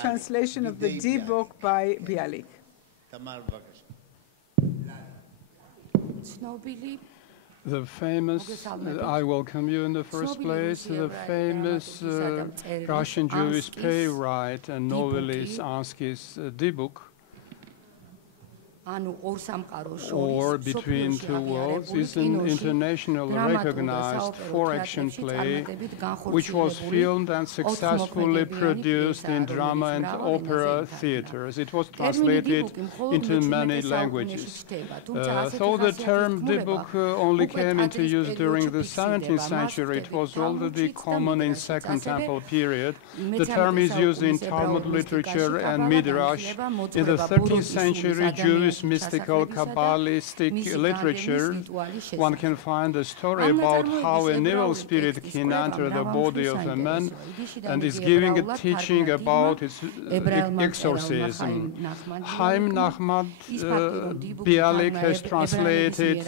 Translation of the Dybbuk by Bialik. The famous, I welcome you in the first place, the famous Russian Jewish playwright and novelist Ansky's Dybbuk, or Between Two Worlds, is an internationally recognized four-action play which was filmed and successfully produced in drama and opera theaters. It was translated into many languages. Though the term Dybbuk only came into use during the 17th century, it was already common in Second Temple period. The term is used in Talmud literature and Midrash. In the 13th century Jewish mystical Kabbalistic literature, one can find a story about how an evil spirit can enter the body of a man and is giving a teaching about its exorcism. Chaim Nachman Bialik has translated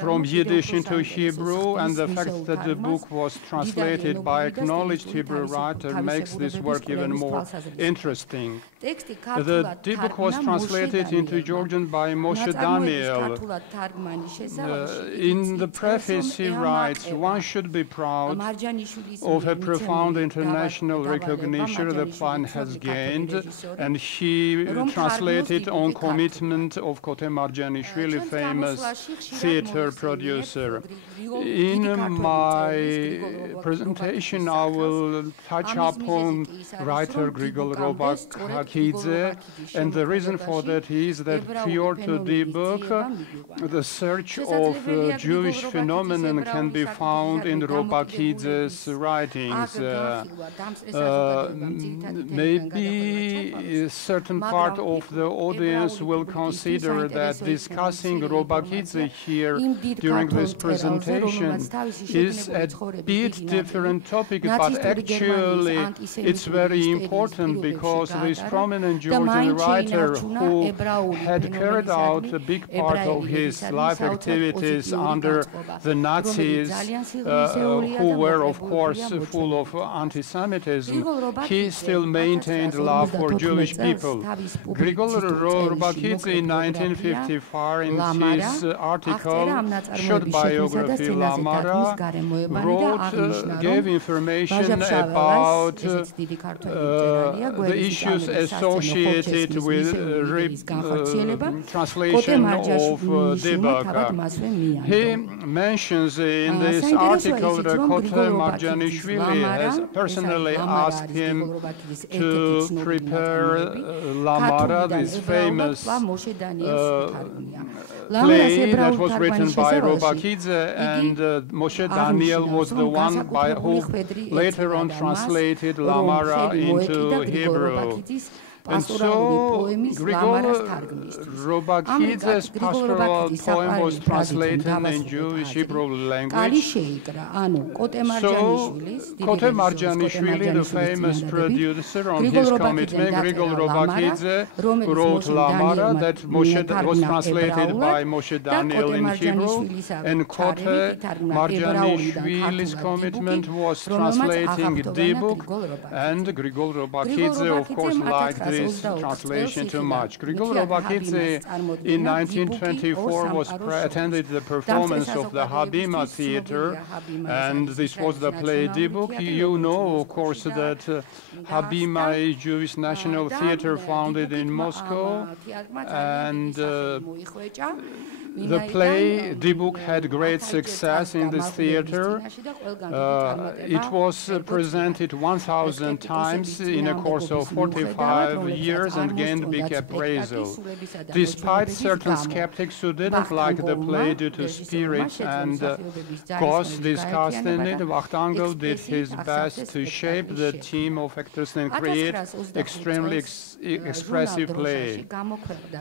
from Yiddish into Hebrew, and the fact that the book was translated by acknowledged Hebrew writer makes this work even more interesting. The Dybbuk was translated into Georgian by Moshe Daniel. In the preface he writes, one should be proud of a profound international recognition the plan has gained, and he translated on commitment of Kote Marjanishvili, famous theater producer. In my presentation I will touch upon writer Grigol Robakidze, and the reason for that is that prior to Dybbuk, the search of Jewish phenomenon can be found in Robakidze's writings. Maybe a certain part of the audience will consider that discussing Robakidze here during this presentation is a bit different topic, but actually it's very important because this prominent Georgian writer who had carried out a big part of his life activities under the Nazis, who were of course full of anti-Semitism, he still maintained love for Jewish people. Grigol Robakidze in 1954 in his article, short biography Lamara, gave information about the issues associated with translation of Dybbuk. He mentions in this article that Kote Marjanishvili has personally asked him to prepare Lamara, this famous play that was written by Robakidze, and Moshe Daniel was the one who later on translated Lamara into Hebrew. And so Grigol Robakidze's pastoral poem was translated in Jewish Hebrew language. So Kote Marjanishvili, the famous producer, on his commitment, Grigol Robakidze wrote Lamara that was translated by Moshe Daniel in Hebrew, and Kote Marjanishvili's commitment was translating Dybbuk, and Grigol Robakidze, of course, liked this translation too much. Grigol Robakidze in 1924 attended the performance of the Habima Theater, and this was the play Dybbuk. You know, of course, that Habima is a Jewish national theater founded in Moscow, and the play Dybbuk had great success in this theater. It was presented 1,000 times in a course of 45 years and gained big appraisal. Despite certain skeptics who didn't like the play due to spirits and ghosts discussed in it, Vachtangov did his best to shape the team of actors and create extremely expressive play.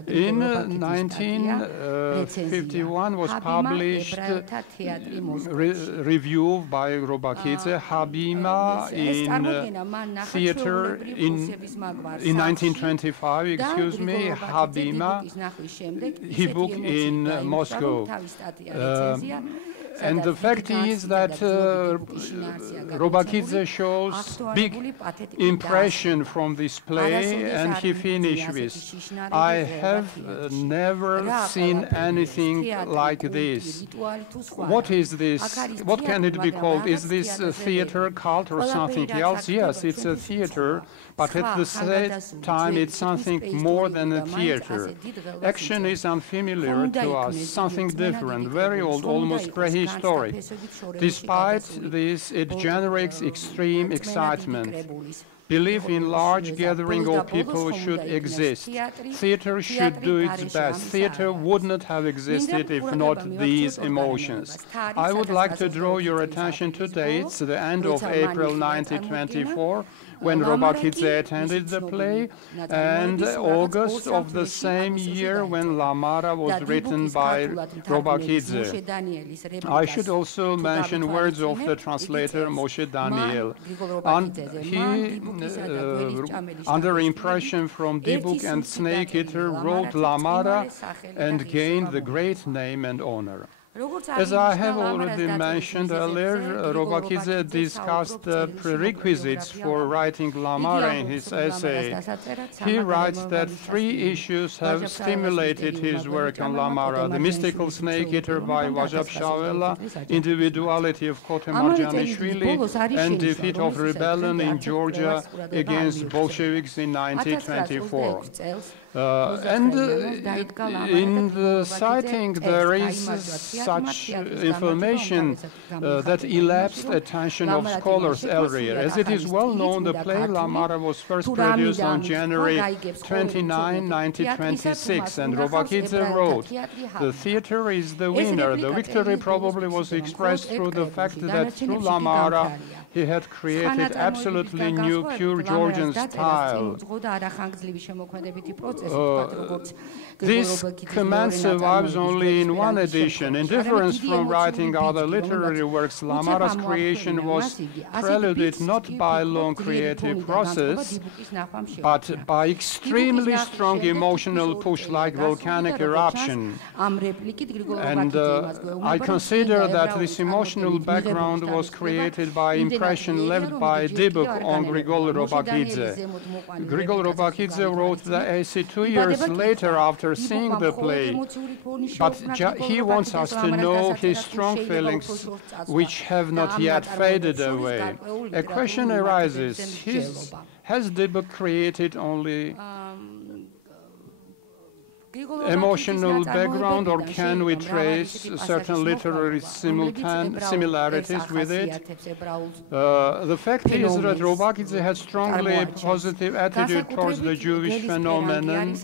In 1951 was published review by Robakidze, Habima in theater in 1925, excuse me, Habima, Dybbuk in Moscow. And the fact is that Robakidze shows big impression from this play, and he finished with, I have never seen anything like this. What is this? What can it be called? Is this a theater, cult, or something else? Yes, it's a theater, but at the same time it's something more than a theater. Action is unfamiliar to us, something different, very old, almost prehistoric. Despite this, it generates extreme excitement. Belief in large gathering of people should exist. Theater should do its best. Theater would not have existed if not these emotions. I would like to draw your attention today to the end of April 1924, when Robakidze attended the play, and August of the same year when Lamara was written by Robakidze. I should also mention words of the translator Moshe Daniel. He, under impression from Dybbuk and Snake Eater, wrote Lamara and gained the great name and honor. As I have already mentioned earlier, Robakidze discussed the prerequisites for writing Lamara in his essay. He writes that 3 issues have stimulated his work on Lamara: the mystical snake eater by Wajab Shavela, individuality of Marjanishvili, and defeat of rebellion in Georgia against Bolsheviks in 1924. In the citing there is such information that elapsed attention of scholars earlier. As it is well known, the play Lamara was first produced on January 29, 1926, and Robakidze wrote, "The theater is the winner. The victory probably was expressed through the fact that through Lamara he had created absolutely new pure Georgian style." This command survives only in one edition. In difference from writing other literary works, Lamara's creation was preluded not by a long creative process, but by extremely strong emotional push like volcanic eruption. And I consider that this emotional background was created by impression left by Dybbuk on Grigol Robakidze. Grigol Robakidze wrote the essay 2 years later after seeing the play, but he wants us to know his strong feelings which have not yet faded away. A question arises, has Dybbuk created only emotional background, or can we trace certain literary similarities with it? The fact is that Robakidze had strongly positive attitude towards the Jewish phenomenon,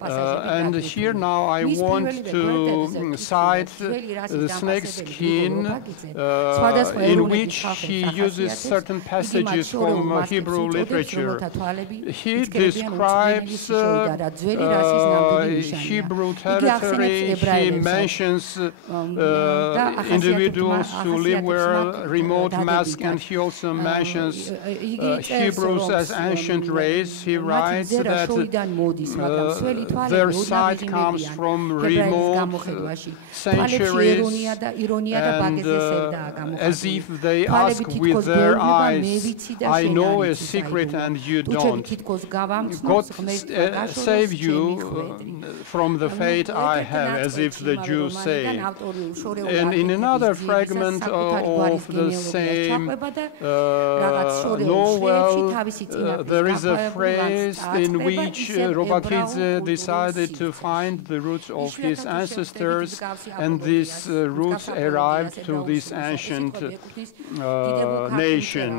and here now I want to cite the snake skin, in which he uses certain passages from Hebrew literature. He describes Hebrew territory. He mentions individuals who live where remote mask, and he also mentions Hebrews as ancient race. He writes that their sight comes from remote centuries, and as if they ask with their eyes, I know a secret and you don't. God save you from the fate I have, as if the Jews say. And in another fragment of the same novel, there is a phrase in which Robakidze decided to find the roots of his ancestors, and these roots arrived to this ancient nation.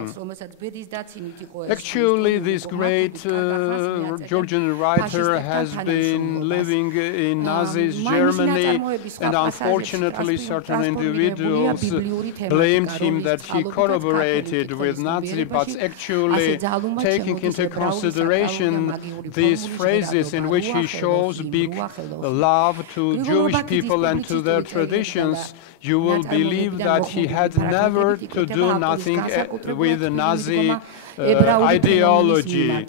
Actually, this great Georgian writer has been living in Nazi Germany, and unfortunately certain individuals blamed him that he collaborated with Nazis, but actually taking into consideration these phrases in which he shows big love to Jewish people and to their traditions, you will believe that he had never to do nothing with the Nazi ideology.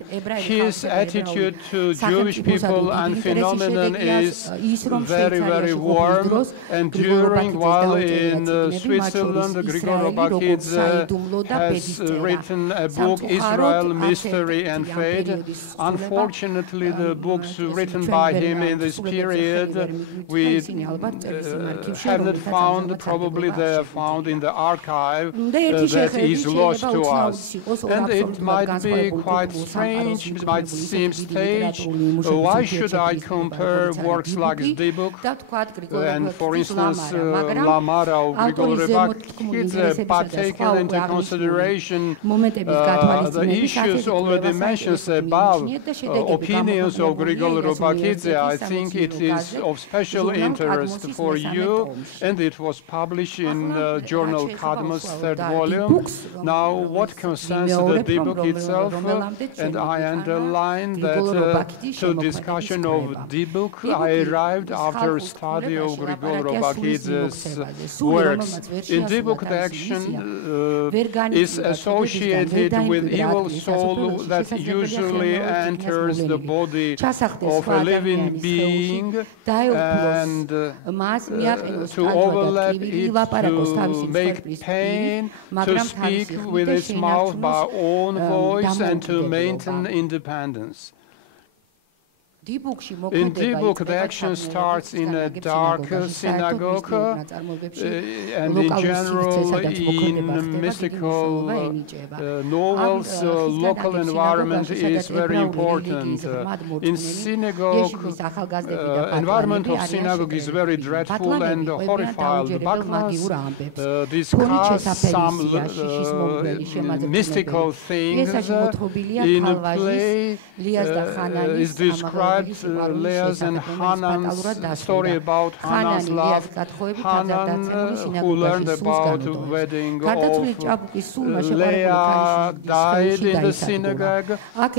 His attitude to Jewish people and phenomena phenomenon is very, very warm. And while in Switzerland, Grigol Robakidze has written a book, Israel, Mystery and Fate. Unfortunately, the books written by him in this period, we have not found, probably they are found in the archive, that is lost to us. And it might be quite strange, it might seem strange. Why should I compare works like Dybbuk and, for instance, Lamara of Grigol Robakidze, but taken into consideration the issues already mentioned above, opinions of Grigol Robakidze, I think it is of special interest for you, and it was published in journal Cadmus, 3rd volume. Now, what concerns the Dybbuk itself, and I underline that to discussion of Dybbuk, I arrived after study of Grigol Robakidze's works. In Dybbuk, the action is associated with evil soul that usually enters the body of a living being and to overlap it, to make pain, to speak with its mouth by own voice, and to maintain independence. In Dybbuk, the action starts in a dark synagogue, and in general, in mystical novels, local environment is very important. In synagogue, environment of synagogue is very dreadful and horrified. Bachmas discuss some mystical things in a play. Is described Leah's and Hanan's story about Hanan's love. Hanan, who learned about the wedding of Leah, died in the synagogue, and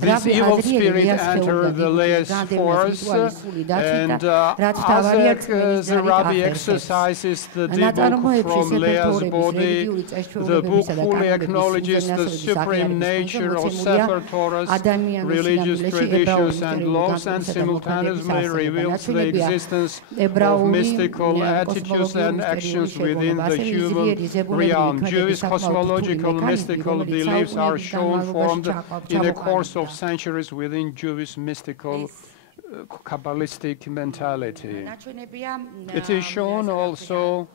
this evil spirit entered the Leah's force, and Azek, the rabbi, exercises the Dybbuk from Leah's body. The book fully acknowledges the supreme nature of Sefer Torah's religious traditions and laws, and simultaneously reveals the existence of mystical attitudes and actions within the human realm. Jewish cosmological mystical beliefs are shown formed in the course of centuries within Jewish mystical Kabbalistic mentality. It is shown also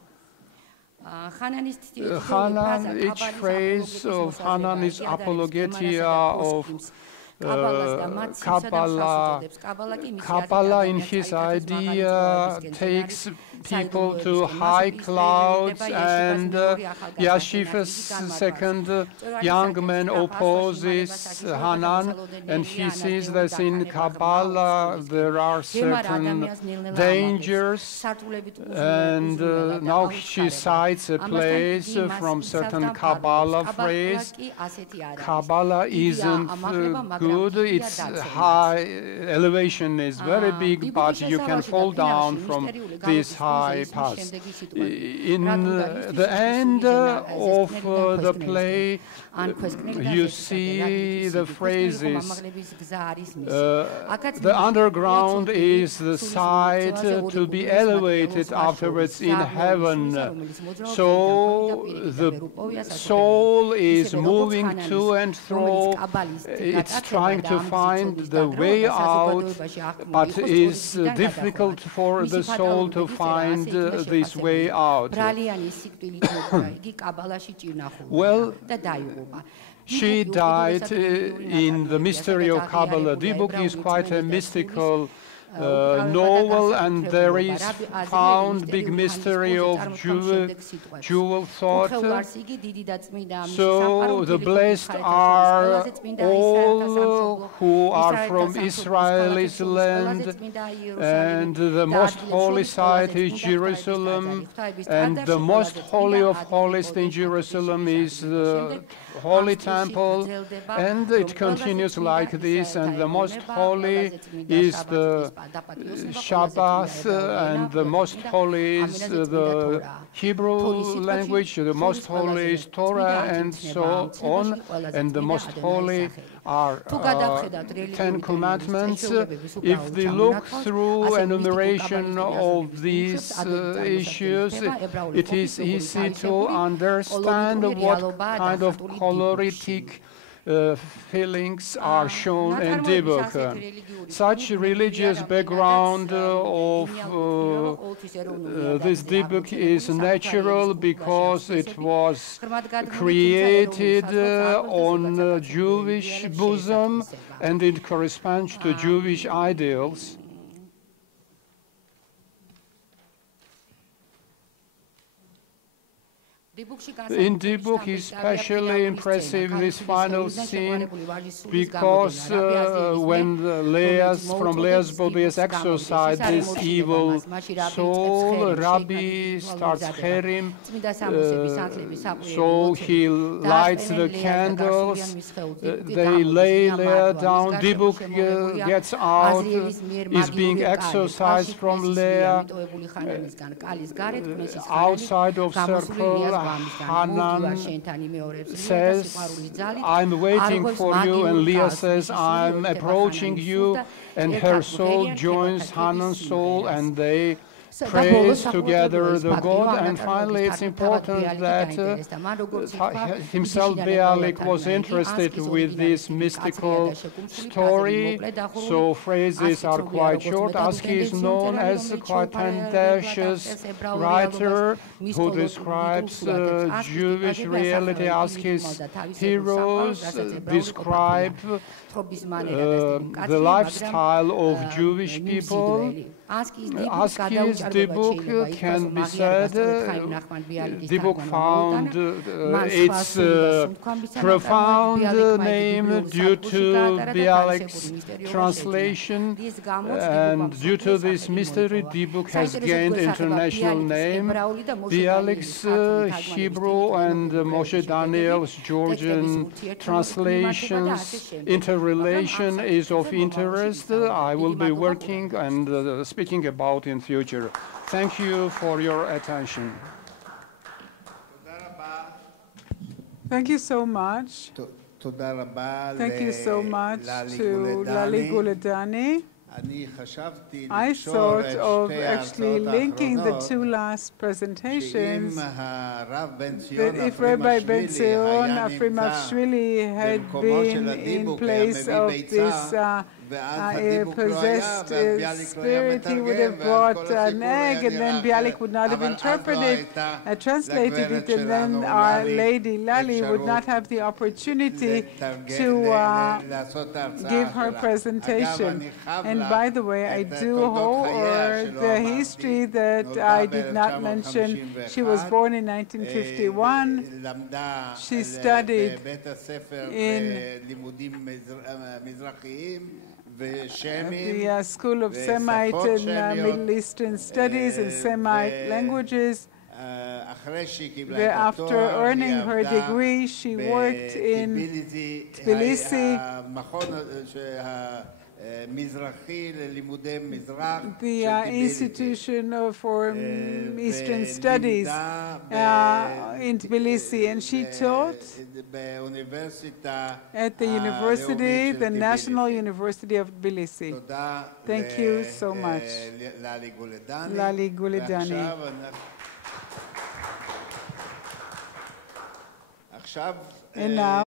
Hanan, each phrase of Hanan is apologetia of Kabbalah. Kabbalah, in his idea, takes people to high clouds, and Yashif's second young man opposes Hanan, and he says that in Kabbalah there are certain dangers, and now she cites a place from certain Kabbalah phrase. Kabbalah isn't good, its high elevation is very big, but you can fall down from this high pass. In the end of the play, you see the phrases. The underground is the site to be elevated afterwards in heaven. So the soul is moving to and fro. It's trying to find the way out, but it's difficult for the soul to find this way out. Well, she died in the mystery of Kabbalah. Dybbuk is quite a mystical novel, and there is found big mystery of Jewel thought. So the blessed are all who are from Israel's land, and the most holy site is Jerusalem, and the most holy of holies in Jerusalem is the Holy Temple, and it continues like this, and the most holy is the Shabbat and the Most Holy is the Hebrew language, the Most Holy is Torah, and so on, and the Most Holy are 10 Commandments. If they look through enumeration of these issues, it is easy to understand what kind of coloritic feelings are shown in Dybbuk. Such religious background of this Dybbuk is natural because it was created on Jewish bosom and it corresponds to Jewish ideals. In Dybbuk, especially impressive this final scene because when from Leah's body is exorcised this evil soul, Rabbi starts herim, so he lights the candles, they lay Leah down, Dybbuk gets out, is being exorcised from Leah, outside of circle. Hanan says, I'm waiting for you, and Leah says, I'm approaching you, and her soul joins Hanan's soul, and they praise together the God. And finally, it's important that himself, Bialik, was interested with this mystical story, so phrases are quite short. Aski is known as a quite audacious writer who describes Jewish reality. Aski's heroes describe the lifestyle of Jewish people. Aski's Dybbuk can be said, Dybbuk found its profound name due to Bialik's translation, and due to this mystery, Dybbuk has gained international name. Bialik's Hebrew and Moshe Daniel's Georgian translations, interrelation is of interest. I will be working and speaking about in future. Thank you for your attention. Thank you so much. Thank you so much to Lali Guledani. I thought of actually linking the two last presentations, that if Rabbi Ben-Gurion, Tsitsuashvili had been in place of this possessed spirit, he would have brought an egg, and then Bialik would not have interpreted, translated it, and then Our Lady Lali would not have the opportunity to give her presentation. And by the way, I do hope the history that I did not mention. She was born in 1951. She studied in the School of Semite and Middle Eastern Studies and Semite languages. After earning her degree, she worked in Tbilisi, the Institution for Eastern Studies in Tbilisi, and she taught at the university, the National University of Tbilisi. Thank you so much, Lali Guledani. And now